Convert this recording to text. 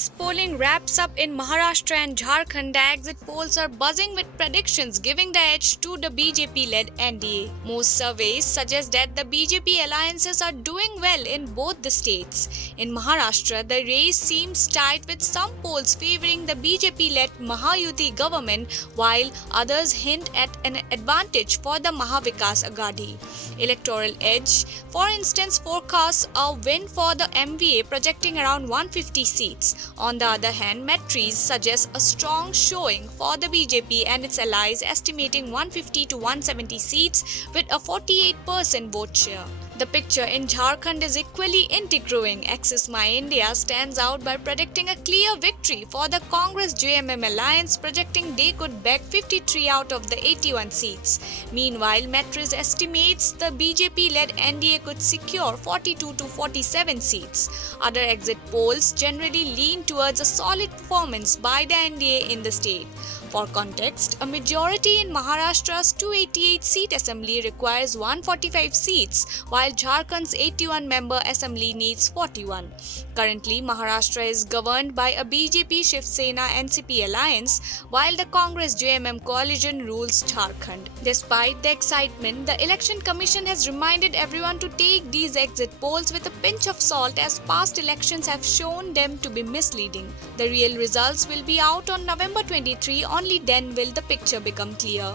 As polling wraps up in Maharashtra and Jharkhand, the exit polls are buzzing with predictions giving the edge to the BJP-led NDA. Most surveys suggest that the BJP alliances are doing well in both the states. In Maharashtra, the race seems tight with some polls favoring the BJP-led Mahayuti government while others hint at an advantage for the Maha Vikas Aghadi. Electoral Edge, for instance, forecasts a win for the MVA projecting around 150 seats. On the other hand, Matrize suggests a strong showing for the BJP and its allies, estimating 150 to 170 seats with a 48% vote share. The picture in Jharkhand is equally intriguing. Axis MyIndia stands out by predicting a clear victory for the Congress-JMM alliance, projecting they could bag 53 out of the 81 seats. Meanwhile, Matrize estimates the BJP-led NDA could secure 42 to 47 seats. Other exit polls generally lean towards a solid performance by the NDA in the state. For context, a majority in Maharashtra's 288-seat assembly requires 145 seats, while Jharkhand's 81-member assembly needs 41. Currently, Maharashtra is governed by a BJP-Shiv Sena-NCP alliance, while the Congress-JMM coalition rules Jharkhand. Despite the excitement, the Election Commission has reminded everyone to take these exit polls with a pinch of salt, as past elections have shown them to be misleading. The real results will be out on November 23. Only then will the picture become clear.